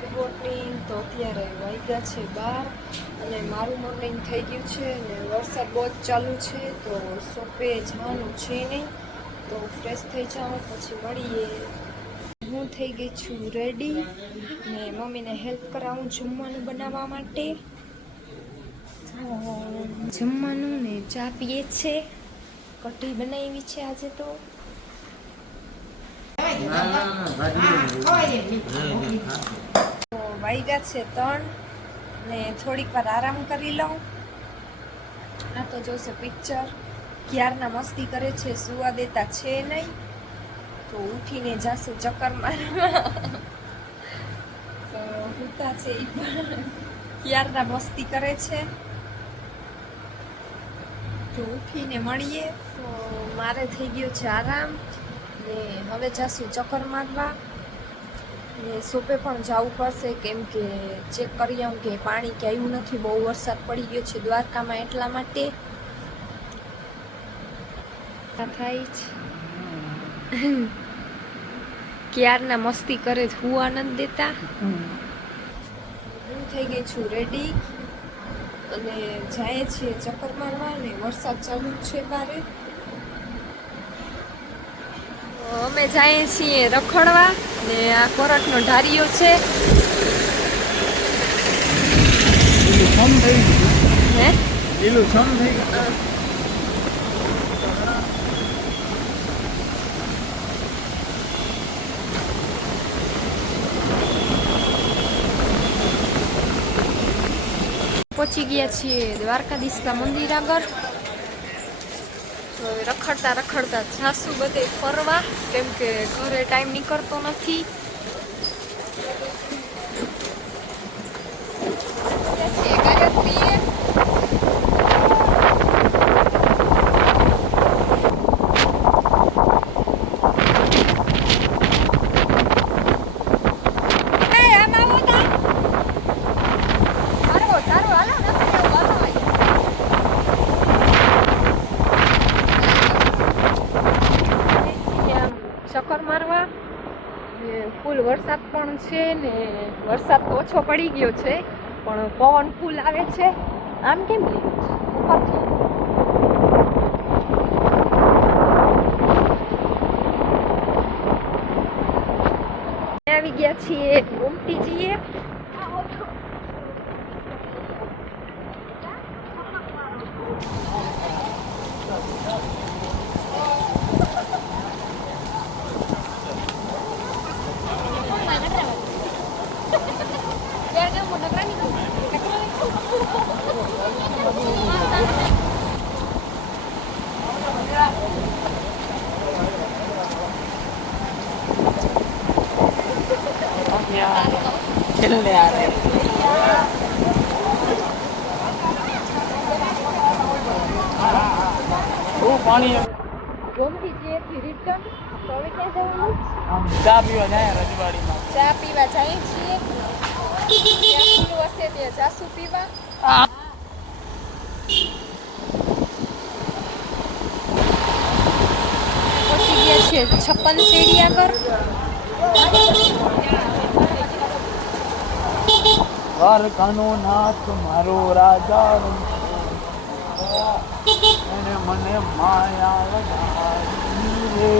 Good morning. તો અત્યારે વાગ્યા છે 12 અને મારું મોર્નિંગ થઈ ગયું છે અને વરસાદ બહુ જ ચાલુ છે, તો શોપે જવાનું છે નહીં, તો ફ્રેશ થઈ જાઉં પછી મળીએ. હું થઈ ગઈ છું રેડી ને મમ્મીને હેલ્પ કરાવું જમવાનું બનાવવા માટે. જમવાનું ને ચા પીએ છે, કઢી બનાવી છે આજે તો. વાગ્યા છે 3 ને થોડીક વાર આરામ કરી લઉં. આ તો જોશે પિક્ચર, ક્યારના મસ્તી કરે છે, સુવા દેતા છે નહીં, તો ઉઠીને જાશે ચક્કર મારવા. તો હુતા છે એ પણ ક્યારના મસ્તી કરે છે, તો ઉઠીને મળીએ. તો મારે થઈ ગયો છે આરામ ને હવે જાશું ચક્કર મારવા ને શોપે પણ જવું પડશે, કેમ કે ચેક કરી આવું કે પાણી કે આવ્યું નથી. બહુ વરસાદ પડી ગયો છે દ્વારકામાં, એટલા માટે થાય જ. ક્યારના મસ્તી કરે જ, હું આનંદ દેતા. હું થઈ ગઈ છું રેડી અને જાય છીએ ચક્કર મારવા ને વરસાદ ચાલુ જ છે બારે. અમે જઈએ છીએ રખડવા ને આ કોરટનો ઢારિયો છે. હે લીલું છમ થઈ ગયું. પહોંચી ગયા છીએ દ્વારકાધીશના મંદિર આગળ. રખડતા રખડતા જાશું બધે ફરવા, કેમ કે ઘરે ટાઈમ નીકળતો નથી. ગાયત્રીએ ચક્કર મારવા. ફૂલ વરસાદ પણ છે ને, વરસાદ તો ઓછો પડી ગયો છે પણ પવન ફૂલ આવે છે. આમ કેમ આવી ગયા છીએ ગોમતીજીએ. खेलने आ रहे पानी ગોમતીજીએથી રિટર્ન. તો હવે ક્યાં જવાનું? ચા પીવા જાય રજવાડીમાં. ચા પીવા જઈએ છીએ, ત્યાં ખુલ્લું હશે ત્યાં જાસુ પીવા. પહોંચી ગયા છે 56 સીડી આગળ. દ્વારકાનો નાથ મારો રાજા એને મને માયા લગાવી રે.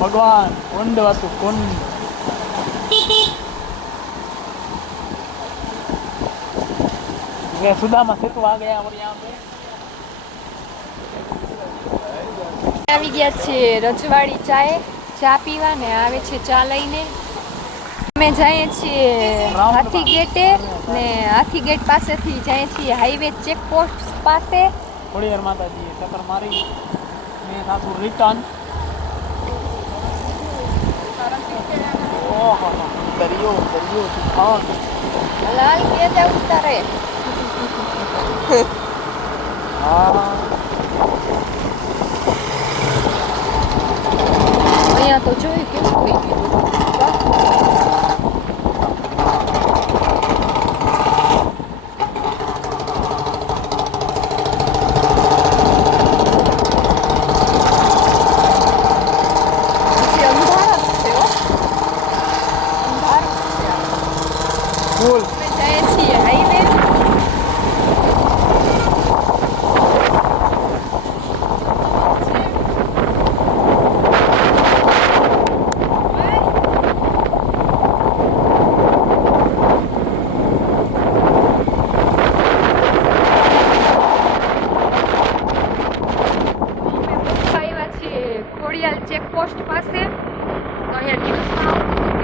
ભગવાન કુંડ હતું કુંડ. સુદામા સેતુ આ ગયા और यहाँ पे આવી ગયા છે રજવાડી ચા પીવા ને આવે છે ચા લઈને. અમે જઈએ છીએ હાથી ગેટે ને હાથી ગેટ પાસેથી જઈએ છીએ હાઈવે ચેકપોસ્ટ પાસે. થોડી વાર માતાજીએ ચક્કર મારી મેં સાસુ રિટર્ન. ઓહો દરિયો તુફાન લાલ કે જાવ તારે. હા અહીંયા તો જોઈ કેવું થઈ ગયું.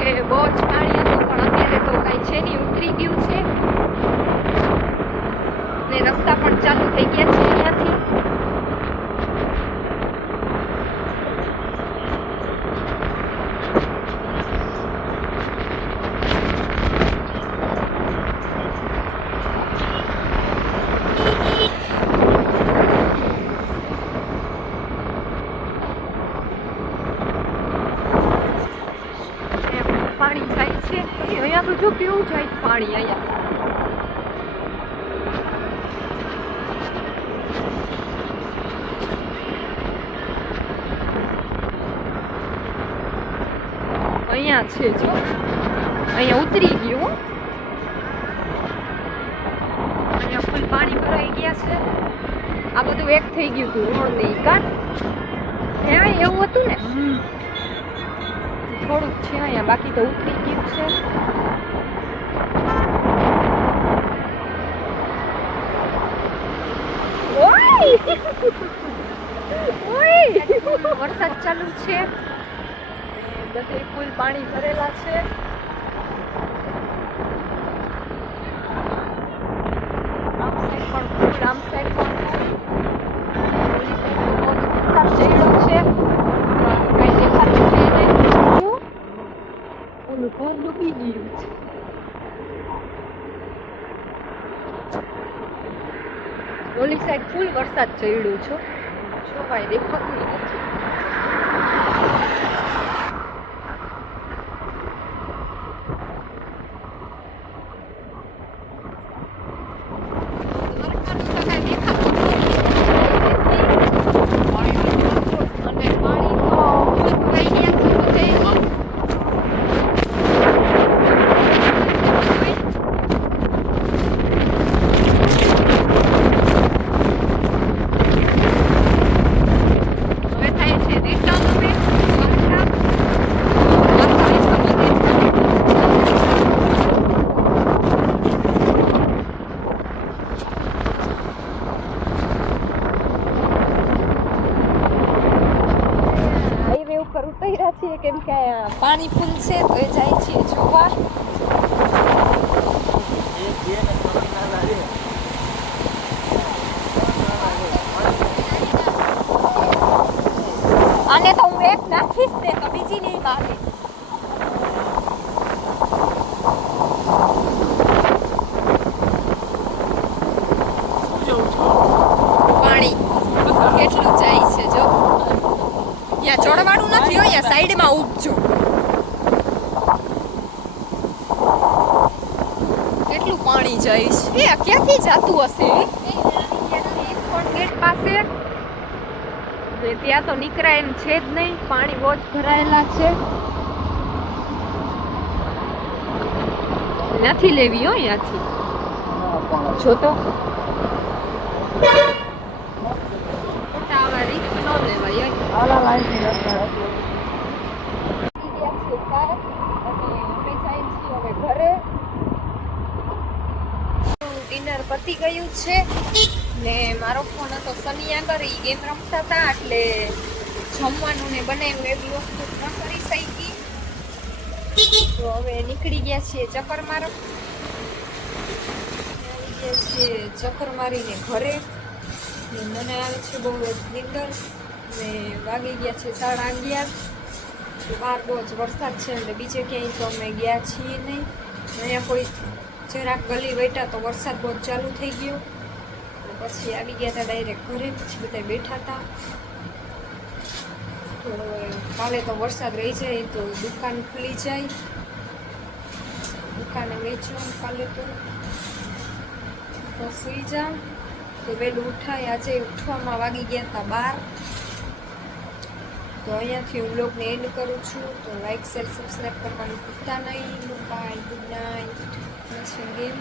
કે બહુ જ પાણી હતું, પણ અત્યારે તો કાંઈ છે નહીં, ઉતરી ગયું છે ને રસ્તા પણ ચાલુ થઈ ગયા છે અહીંયાથી. પાણી જાય છે અહીંયા તો, જો કેવું જાય પાણી અહીંયા. અહીંયા છે જો, અહીંયા ઉતરી ગયું. અહીંયા ફૂલ પાણી ભરાઈ ગયા છે. આ બધું એક થઈ ગયું હતું રોડ ને કાટ. હે એવું હતું ને, થોડુંક છે અહીંયા, બાકી તો ઉતરી ગયું છે. વરસાદ ચાલુ છે, બધે ફૂલ પાણી ભરેલા છે. આમ સાઈડ પણ ફૂલ, આમ સાઈડ પણ ફૂલ. ઓલી સાઈડ તો બહુ વરસાદ ચડ્યો છે, કઈ દેખાતું છે નહીં. ઓલું ઘર ડૂબી ગયું છે. ઓલી સાઈડ ફૂલ વરસાદ ચડ્યો છે, જો ભાઈ દેખાતું નથી. કેમ કે પાણી ફૂલ છે તો એ જાય છે જોવા. આને તો હું એક નાખીશ ને તો બીજી નહીં માગે. પાણી કેટલું જાય છે જો, ત્યાં ચડવાનું નથી, અહીંયા સાઈડમાં ઉભજો. કેટલું પાણી જાય છે, એ ક્યાંથી જાતું હશે? ગેટ પાસે ત્યાં તો નીકળાય એમ છે જ નહીં, પાણી બહુ જ ભરાયેલા છે. નથી લેવી હો અહીંયાથી, જો તો રિસ્ક ન લેવાય. ડિનર પતી ગયું છે ને મારો ફોન હતો સની આગળ, એ ગેમ રમતા હતા એટલે જમવાનું ને બનાવ્યું એવી વસ્તુ ન કરી શકી. તો હવે નીકળી ગયા છીએ ચક્કર મારવા. આવી ગયા છીએ ચક્કર મારીને ઘરે. મને આવે છે બહુ જ નીંદર ને વાગી ગયા છે 11:30. બહાર બહુ જ વરસાદ છે એટલે બીજે ક્યાંય તો અમે ગયા છીએ નહીં. અહીંયા કોઈ જરાક ગલી વેટા તો વરસાદ બહુ ચાલુ થઈ ગયો, પછી આવી ગયા હતા ડાયરેક્ટ ઘરે. પછી બધા બેઠા હતા. તો કાલે તો વરસાદ રહી જાય તો દુકાન ખુલી જાય, દુકાને વેચો કાલે તો સુઈ જાઉં. તો વહેલું ઉઠાય. આજે ઉઠવામાં વાગી ગયા હતા 12. તો અહીંયાથી હું વ્લોગને એન્ડ કરું છું. તો લાઈક શેર સબસ્ક્રાઈબ કરવાનું ભૂલતા નહીં. By, good night. ગેમ